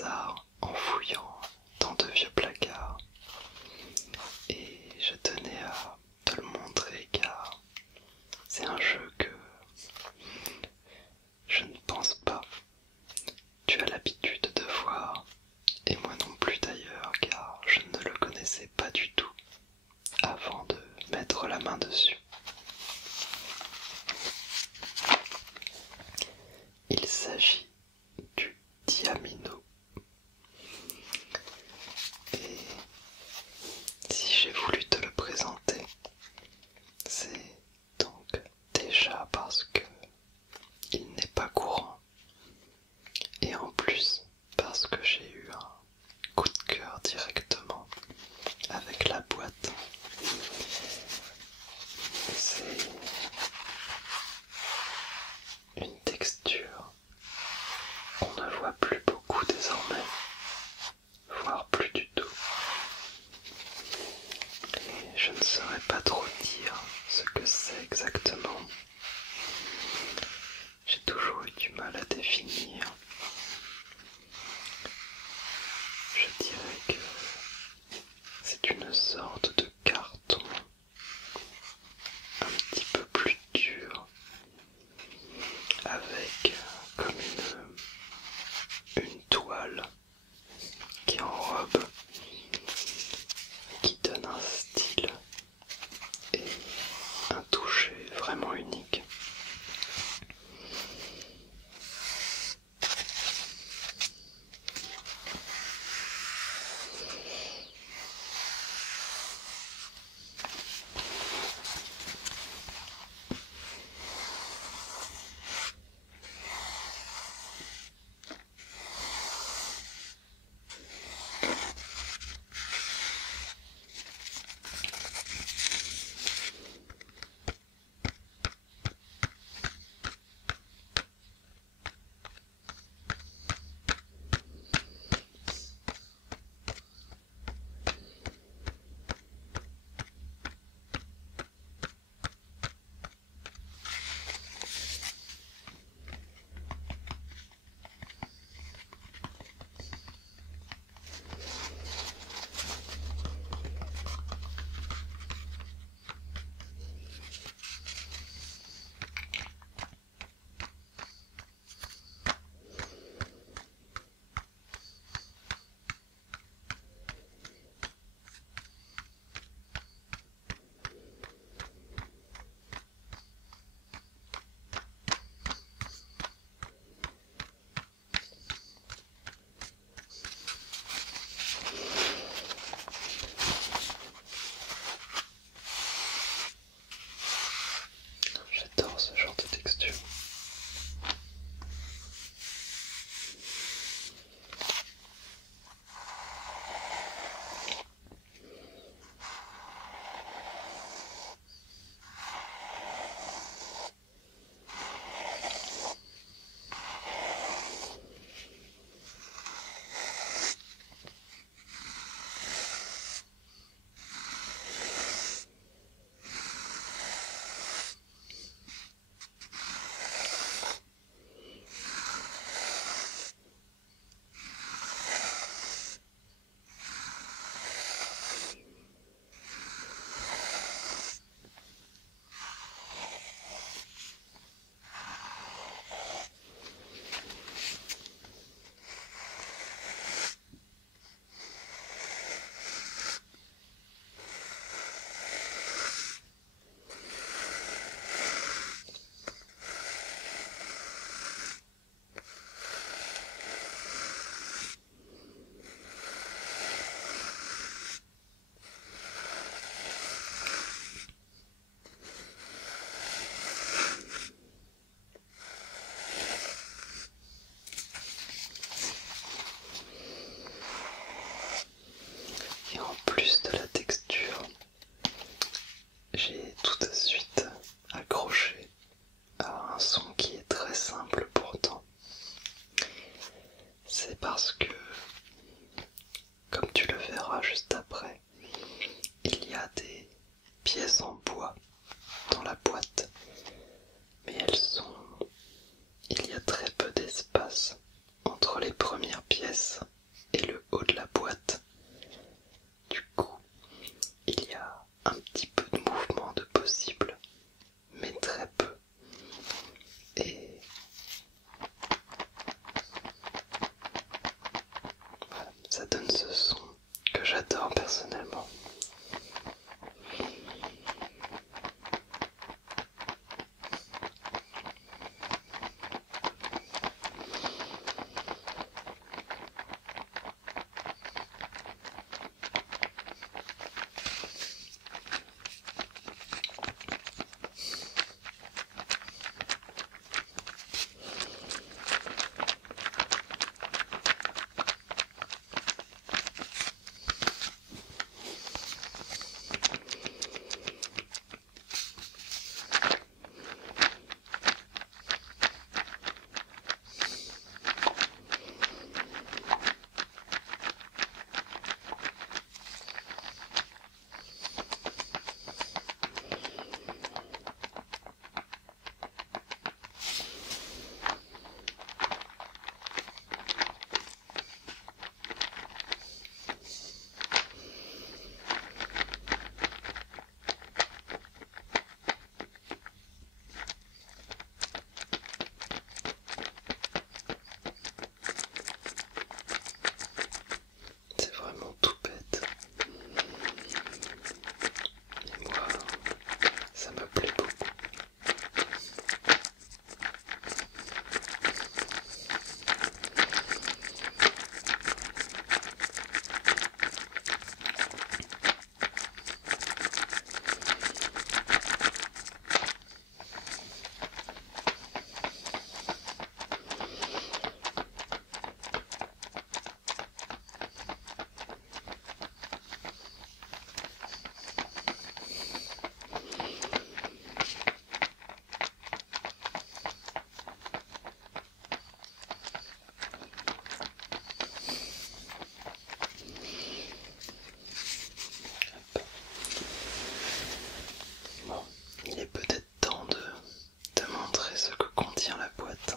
hasard en fouillant dans de vieux placards. Et je tenais à te le montrer car c'est un jeu que je ne pense pas tu as l'habitude de voir, et moi non plus d'ailleurs car je ne le connaissais pas du tout avant de mettre la main dessus. Il s'agit du Diamino. Et si j'ai voulu te le présenter, c'est donc déjà parce que il n'est pas courant. Et en plus, parce que j'ai eu un coup de cœur directement avec la boîte. C'est une texture qu'on ne voit plus beaucoup désormais, voire plus du tout. Et je ne saurais pas trop dire ce que c'est exactement. J'ai toujours eu du mal à définir. Je dirais que c'est une sorte de carton un petit peu plus dur, avec comme une toile qui enrobe, qui donne un style et un toucher vraiment unique. J'adore ce genre de texture. Et en plus de la texture, j'ai tout de suite accroché à un son qui est très simple pourtant. C'est parce que, comme tu le verras juste après, il y a des pièces en bois dans la boîte, mais il y a très peu d'espace entre les premières première pièce et le haut de la boîte. Du coup, il y a un petit peu de mouvement de possible, mais très peu. Et voilà, ça donne ce son que j'adore personnellement. C'est vraiment tout bête. Et moi, ça me plaît beaucoup. Bon, il est peut-être temps de montrer ce que contient la boîte.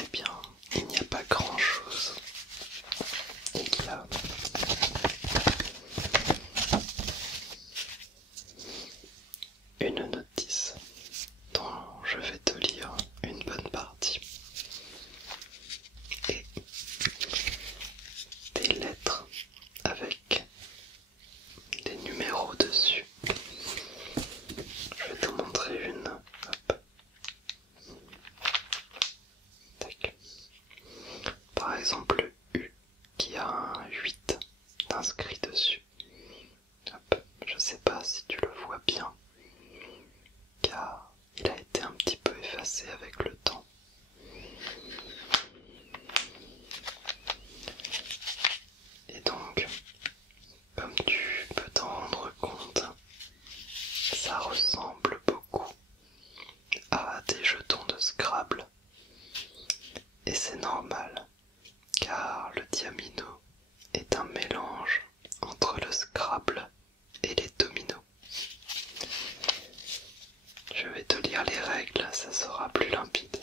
Eh bien, il n'y a pas grand-chose. Il y a une notice dont je vais te lire une bonne partie et des lettres avec des numéros dessus. Je vais te montrer une. Hop. Tac. Par exemple le U qui a un 8 inscrit dessus. Hop. Je sais pas si tu le vois bien car il a été un petit peu effacé avec le temps. Et donc, comme tu peux t'en rendre compte, ça ressemble beaucoup à des jetons de Scrabble. Et c'est normal, car le Diamino est un mélange entre le Scrabble et les dominos. Je vais te lire les règles, ça sera plus limpide.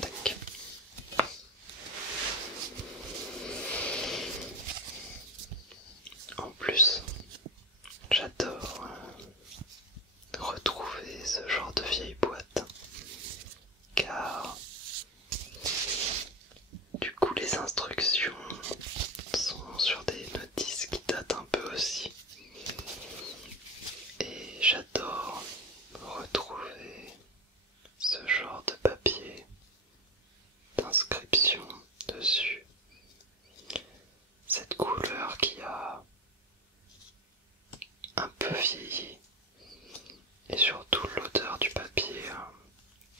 Tac. En plus, j'adore retrouver ce genre de vieille boîte, car du coup les instructions sont sur des notices qui datent un peu aussi. Et j'adore retrouver ce genre de papier d'inscription dessus. Cette couleur qui a un peu vieilli et surtout l'odeur du papier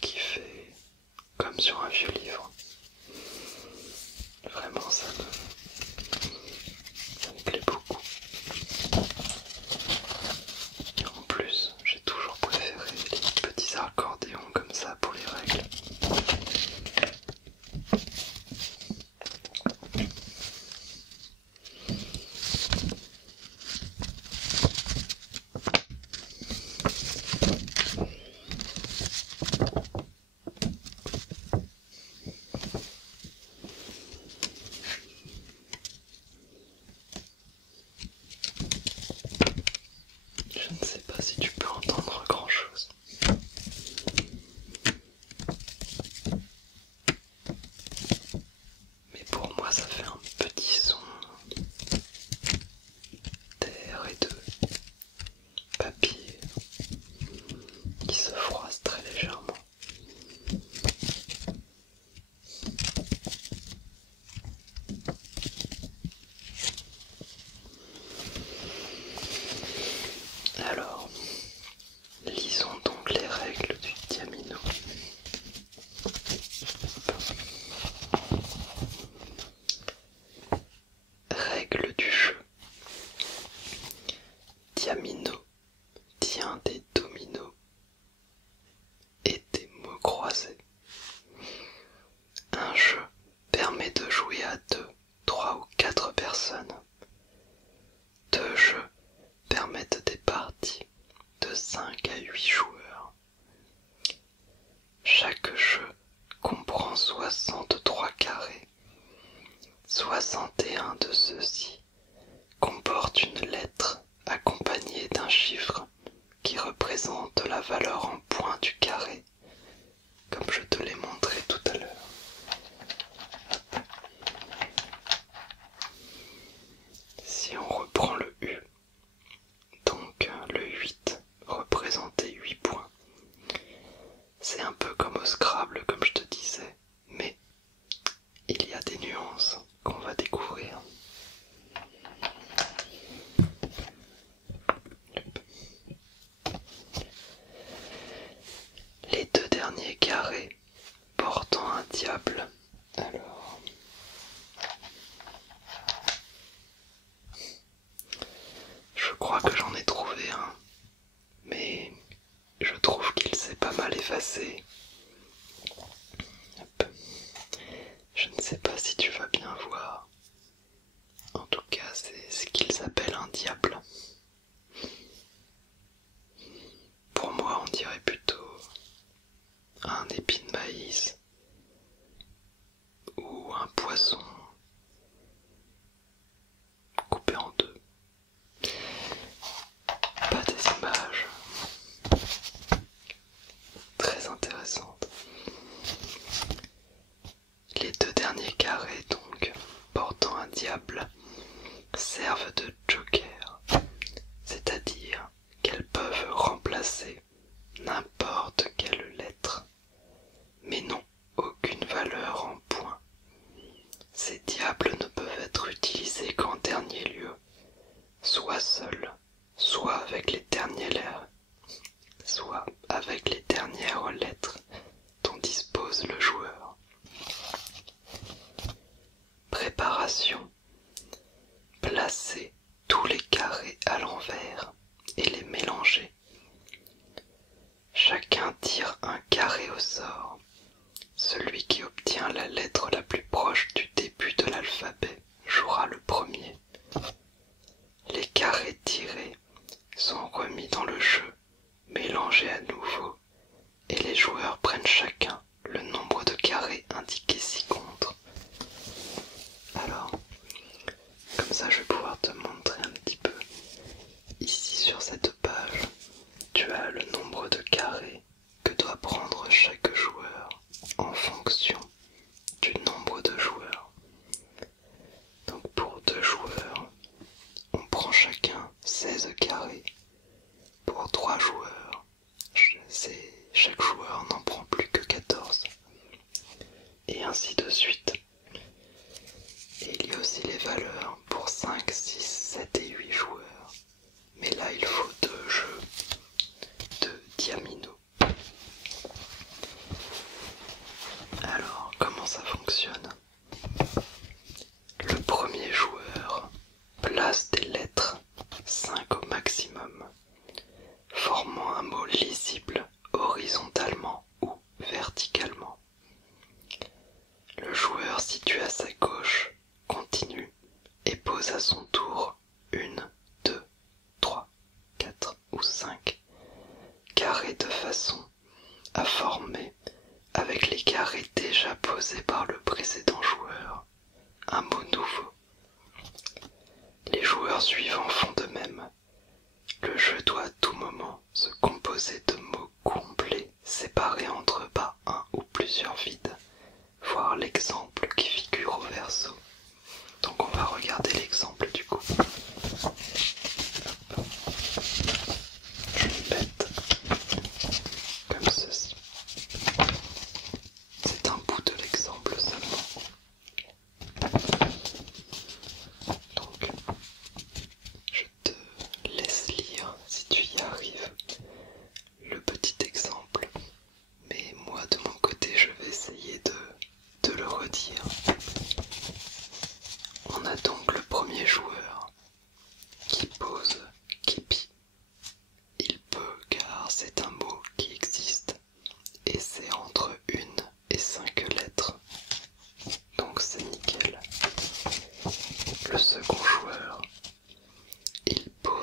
qui fait comme sur un vieux livre. Vraiment ça me plaît beaucoup. Diamino tient des dominos et des mots croisés. Un jeu permet de jouer à 2, 3 ou 4 personnes. 2 jeux permettent des parties de 5 à 8 joueurs. Chaque jeu comprend 63 carrés. 61 de ceux-ci comportent une lettre accompagnée d'un chiffre qui représente la valeur en points du carré, comme je te l'ai montré tout à l'heure. Si on reprend le U, donc le 8 représentait 8 points. C'est un peu comme au Scrabble, comme je te disais, mais il y a des nuances qu'on va découvrir. Les 2 derniers carrés portant un diable. Alors, je crois que j'en ai trouvé un, mais je trouve qu'il s'est pas mal effacé. Hop. Je ne sais pas si tu vas bien voir. En tout cas, c'est ce qu'ils appellent un diable. Pour moi, on dirait plutôt un épi de maïs ou un poisson coupé en 2. Pas des images très intéressantes. Les 2 derniers carrés, donc, portant un diable, servent de joker, c'est-à-dire qu'elles peuvent remplacer n'importe quelle lettre, mais n'ont aucune valeur en points. Ces diables ne peuvent être utilisés qu'en dernier lieu, soit seuls, soit avec les dernières lettres dont dispose le joueur. Préparation. Placer tous les carrés à l'envers et les mélanger. Chacun tire un carré au sort. Celui qui obtient la lettre la plus proche du début de l'alphabet jouera le premier. Les carrés tirés sont remis dans le jeu, mélangés à nouveau, et les joueurs prennent chacun le nombre de carrés indiqués ci-contre. Alors, comme ça je vais pouvoir te montrer un petit peu. Ici sur cette page, tu as le nombre de carrés que doit prendre chaque joueur en fonction du nombre de joueurs. Donc pour 2 joueurs, on prend chacun 16 carrés. Pour 3 joueurs, chaque joueur n'en prend plus que 14. Et ainsi de suite. Et il y a aussi les valeurs pour 5, 6, 7 et 8 joueurs. Mais là il faut 2 jeux de diamino. Alors, comment ça fonctionne? Le premier joueur place des lettres, 5 au maximum, formant un mot lisible horizontalement ou verticalement. Le joueur situé à sa gauche continue et pose à son tour 1, 2, 3, 4 ou 5 carrés de façon à former, avec les carrés déjà posés par le précédent joueur, un mot nouveau. Les joueurs suivants font de même. Le jeu doit à tout moment se composer de mots complets séparés entre eux par un ou plusieurs vides. Voir l'exemple qui figure au verso. Donc on va regarder l'exemple du coup. Je vais mettre comme ceci. C'est un bout de l'exemple seulement. Donc je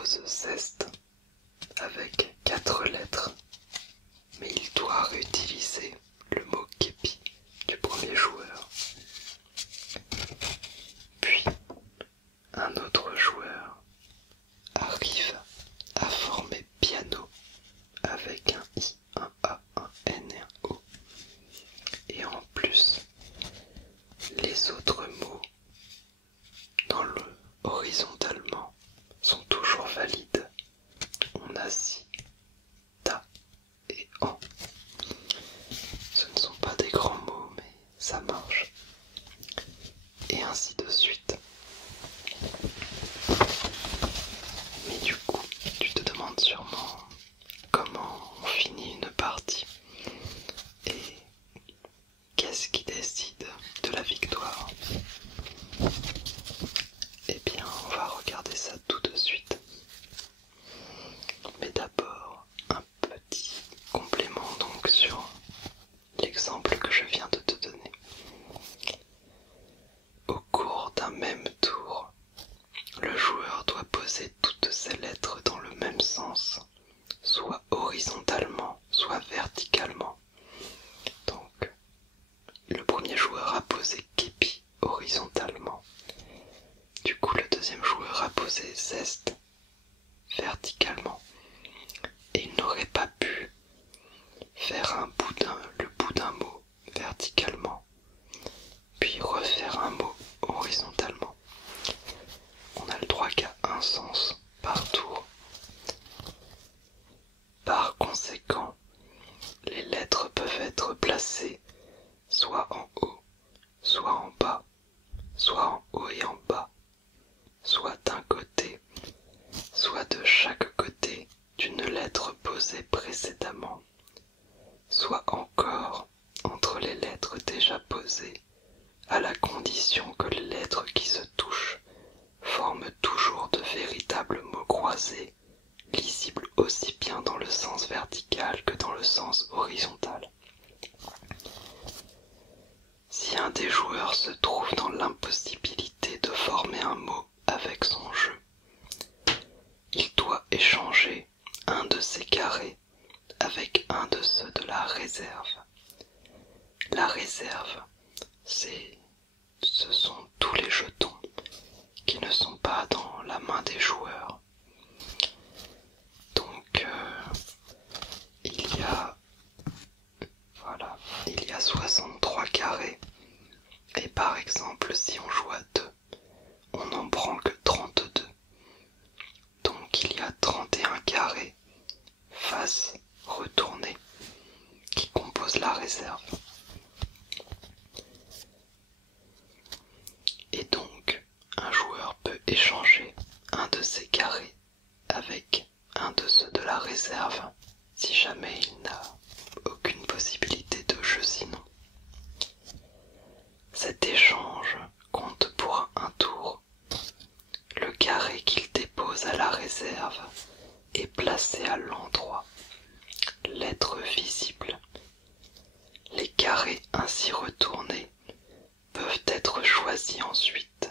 propose zeste avec 4 lettres, mais il doit réutiliser le mot képi du premier joueur. Puis, un autre joueur arrive à former piano avec un I, un A, un N et un O. Et en plus, les autres mots dans le horizontalement sont toujours valides. On a si, ta et en. Ce ne sont pas des grands mots, mais ça marche. Et ainsi de suite. Mais du coup, tu te demandes sûrement comment on finit une partie et qu'est-ce qui décide de la victoire. Eh bien, on va regarder ça tout de suite. Mais d'abord, un petit complément donc sur l'exemple que je viens de te donner. Au cours d'un même tour, le joueur doit poser toutes ses lettres dans le même sens, soit horizontalement, soit verticalement. Donc, le premier joueur a posé képi horizontalement. Du coup, le deuxième joueur a posé zeste verticalement. Et il n'aurait pas pu faire le bout d'un mot verticalement, puis refaire un mot horizontalement. On a le droit qu'à un sens par tour. Par conséquent, les lettres peuvent être placées soit en haut, soit en bas, soit en haut et en bas, soit d'un côté, soit de chaque côté d'une lettre posée précédemment, soit encore entre les lettres déjà posées, à la condition que les lettres qui se touchent forment toujours de véritables mots croisés, lisibles aussi bien dans le sens vertical que dans le sens horizontal. Si un des joueurs se trouve dans l'impossibilité de former un mot avec son jeu, il doit échanger un de ses carrés avec un de ceux de la réserve. La réserve, ce sont tous les jetons qui ne sont pas dans la main des joueurs. Donc il y a 63 carrés. Et par exemple, si on joue à 2, on n'en prend que 32. Donc il y a 31 carrés, face retournée, qui composent la réserve. Et donc, un joueur peut échanger un de ces carrés avec un de ceux de la réserve, si jamais il n'a aucune possibilité de jeu sinon. Cet échange compte pour un tour. Le carré qu'il dépose à la réserve est placé à l'endroit, lettre visible. Les carrés ainsi retournés peuvent être choisis ensuite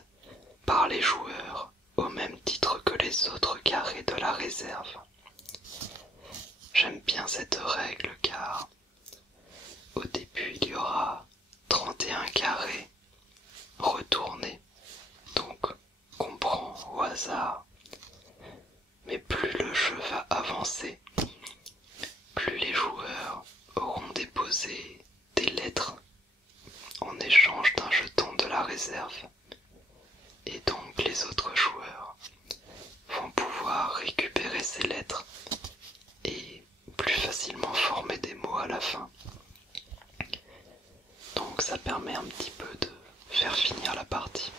par les joueurs au même titre que les autres carrés de la réserve. J'aime bien cette règle car au début il y aura 31 carrés retournés, donc qu'on prend au hasard. Mais plus le jeu va avancer, plus les joueurs auront déposé des lettres en échange d'un jeton de la réserve. Et donc les autres joueurs vont pouvoir récupérer ces lettres et plus facilement former des mots à la fin. Donc ça permet un petit peu de faire finir la partie.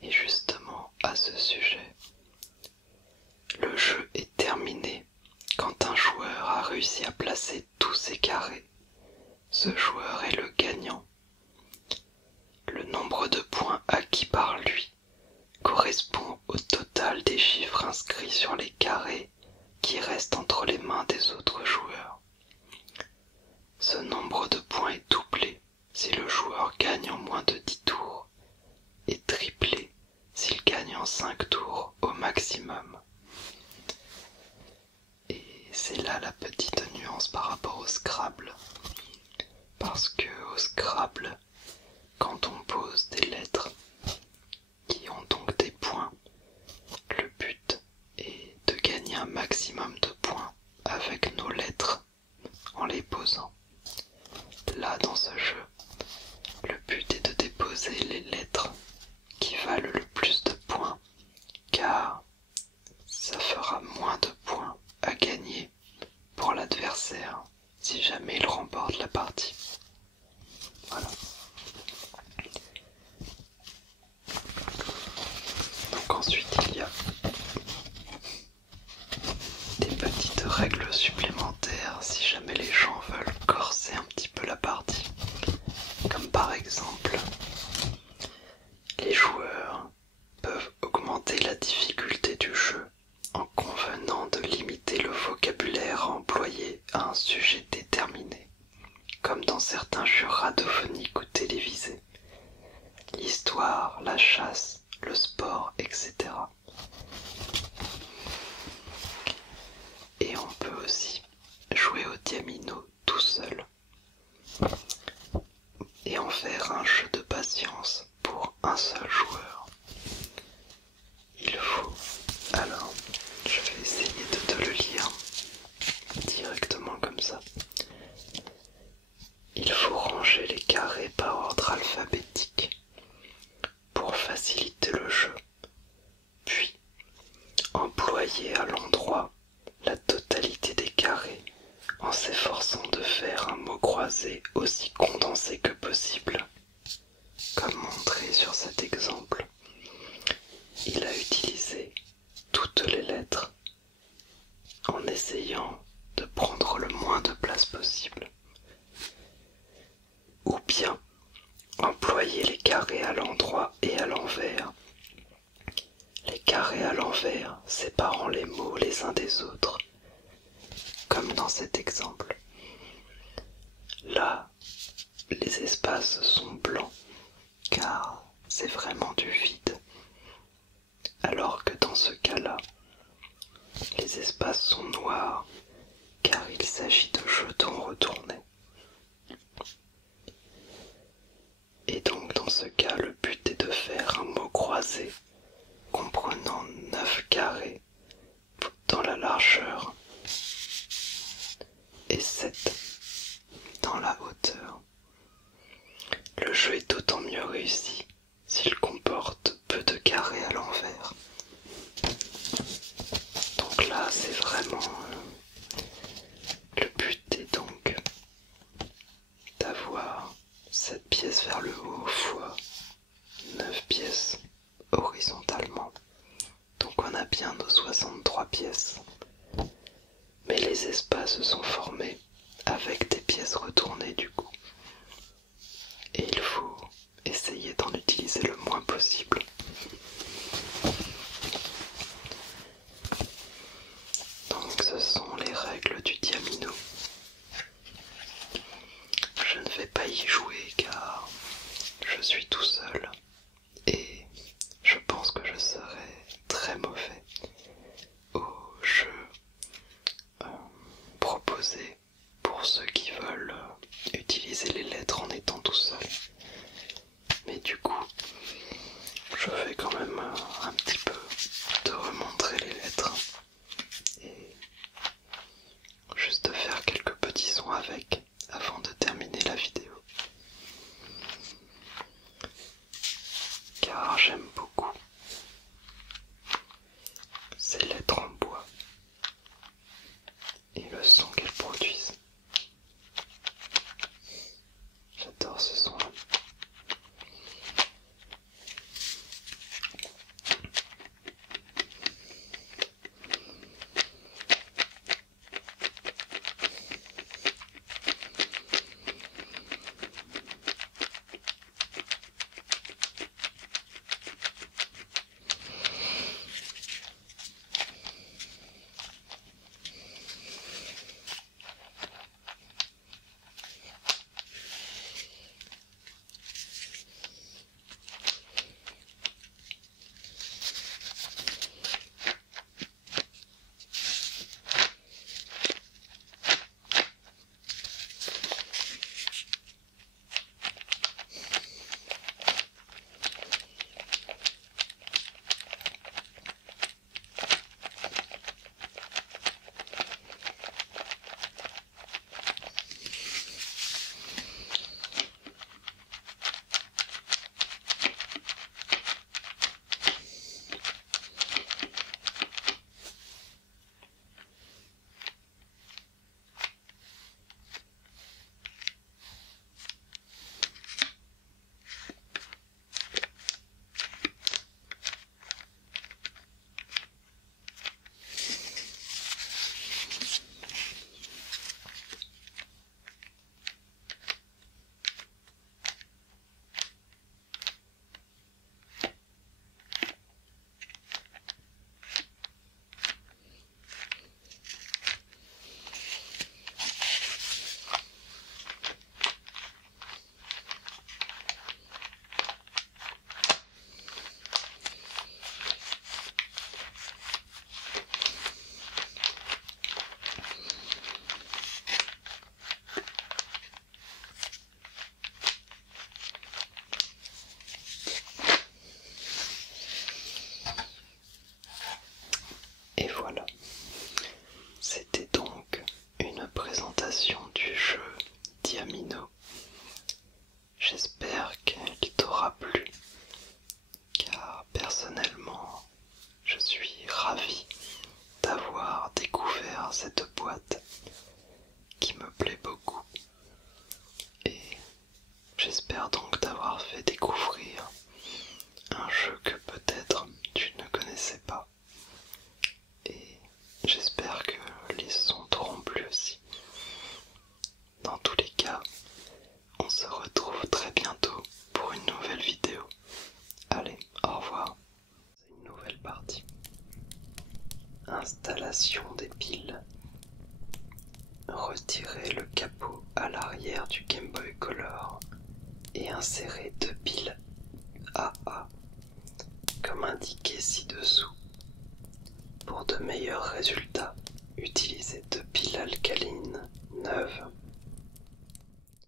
Et justement, à ce sujet, le jeu est terminé quand un joueur a réussi à placer tous ses carrés. Ce joueur est le gagnant. Le nombre de points acquis par lui correspond au total des chiffres inscrits sur les carrés qui restent entre les mains des autres joueurs. Ce nombre de points est doublé si le joueur gagne en moins de 10 tours et triplé s'il gagne en en 5 tours au maximum. Et c'est là la petite nuance par rapport au Scrabble. Parce que au Scrabble, quand on pose des lettres qui ont donc des points, le but est de gagner un maximum de points avec nos lettres en les posant. Là, dans ce jeu, le but est de déposer les lettres qui valent le plus de points, car ça fera moins de points à gagner pour l'adversaire si jamais il remporte la partie. Voilà. Donc ensuite il y a des petites règles supplémentaires si jamais les gens veulent corser un petit peu la partie. Comme par exemple, les joueurs peuvent augmenter la difficulté du jeu en convenant de limiter le vocabulaire employé à un sujet déterminé, comme dans certains jeux radiophoniques ou télévisés, l'histoire, la chasse, le sport, etc. Et on peut aussi jouer au Diamino tout seul et en faire un jeu de patience pour un seul joueur. Il faut, alors je vais essayer de te le lire directement comme ça. Il faut ranger les carrés par ordre alphabétique pour faciliter le jeu, puis employer à l'endroit la totalité des carrés en s'efforçant de faire un mot croisé aussi condensé que possible. Comme montré sur cet exemple, il a utilisé toutes les lettres en essayant de prendre le moins de place possible. Ou bien employer les carrés à l'endroit et à l'envers. Les carrés à l'envers séparant les mots les uns des autres, comme dans cet exemple. Là, les espaces sont blancs, car c'est vraiment du vide. Alors que dans ce cas-là, les espaces sont noirs, car il s'agit de jetons retournés. Et donc dans ce cas, le but est de faire un mot croisé comprenant 9 carrés dans la largeur et 7 dans la hauteur. Le jeu est d'autant mieux réussi s'il comporte peu de carrés à l'envers. Donc là, c'est vraiment... le but est donc d'avoir 7 pièces vers le haut fois 9 pièces horizontalement. Donc on a bien nos 63 pièces. Mais les espaces sont formés avec des pièces retournées du coup. Et il faut essayer d'en utiliser le moins possible. Donc ce sont les règles du Diamino. Je ne vais pas y jouer car je suis tout seul et je pense que je serai très mauvais au jeu proposé pour ceux qui veulent utiliser les lettres en étant tout seul. Mais du coup, je vais quand même un petit peu te remontrer les lettres et juste faire quelques petits sons avec avant de terminer la vidéo. Car j'aime beaucoup. retrouve très bientôt pour une nouvelle vidéo. Allez, au revoir. C'est une nouvelle partie. Installation des piles. Retirez le capot à l'arrière du Game Boy Color et insérez 2 piles AA, comme indiqué ci-dessous. Pour de meilleurs résultats, utilisez 2 piles alcalines neuves